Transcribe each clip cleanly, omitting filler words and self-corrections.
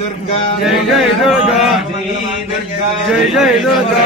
దుర్గా జై జై దుర్గా జై జై దుర్గా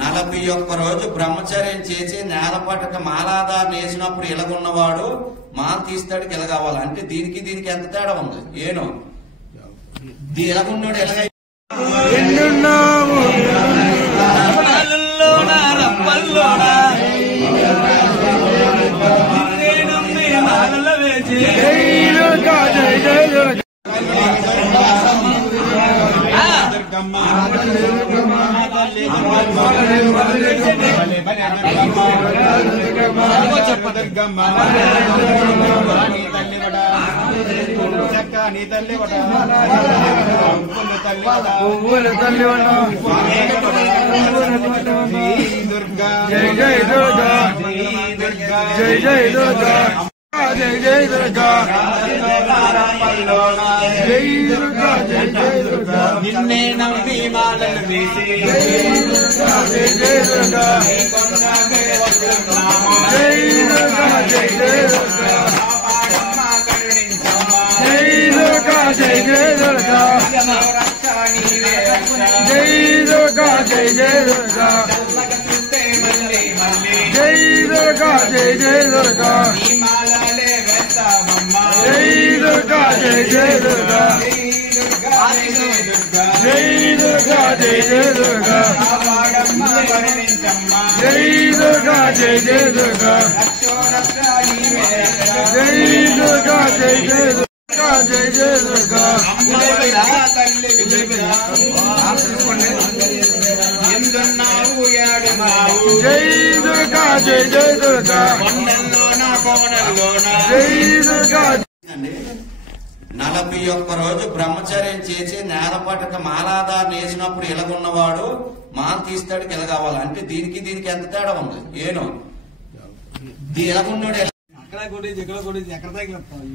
నలభై ఒక్క రోజు బ్రహ్మచర్యం చేసి నేలపట్టక మాలాధారణ వేసినప్పుడు ఇలాగున్నవాడు మాల తీస్తాడికి ఎలాగవాలి అంటే దీనికి ఎంత తేడా ఉంది ఏను ఎలాగున్నాడు ఎలాగ దుర్గా జై జై దుర్గా జై జై దుర్గా జై జై దుర్గా జై దుర్గా జై జై దుర్గా నిన్నే నమ్మి మాలలు వేసి జై జై దుర్గా జై దుర్గా జై జై దుర్గా జై దుర్గా జై జై దుర్గా జై దుర్గా జై జై దుర్గా జై దుర్గా జై జై దుర్గా జై దుర్గా జై జై దుర్గా జై దుర్గా జై జై దుర్గా జై దుర్గా జై జై దుర్గా జై దుర్గా జై జై దుర్గా జై జై దుర్గా ఎందున్నావు ఏడున్నావు జై దుర్గా జై జై దుర్గా కొండల్లోన కోనల్లోన జై దుర్గా 41 రోజు బ్రహ్మచర్యం చేసి నేలపటక మాలాధారణ వేసినప్పుడు ఇలాగున్నవాడు మాల తీస్తాడికి ఎలాగవాలి అంటే దీనికి ఎంత తేడా ఉంది ఏను ఇలాగున్నాడు అక్కడ కొట్టేసి ఇక్కడ కొట్టేసి ఎక్కడ తగిలిస్తావు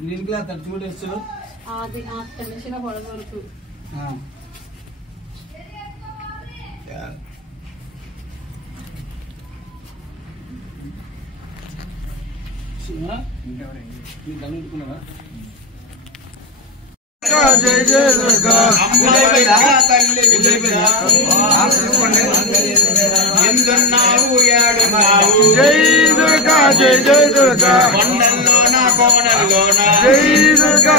దీనికి చూడేచ్చు అది చిన్న పొడవ వరకు జై జై దుర్గా తల్లి ఎందున్నావు ఏడున్నావు జై దుర్గా జై జై దుర్గా కొండల్లోన కోనల్లోన జై దుర్గా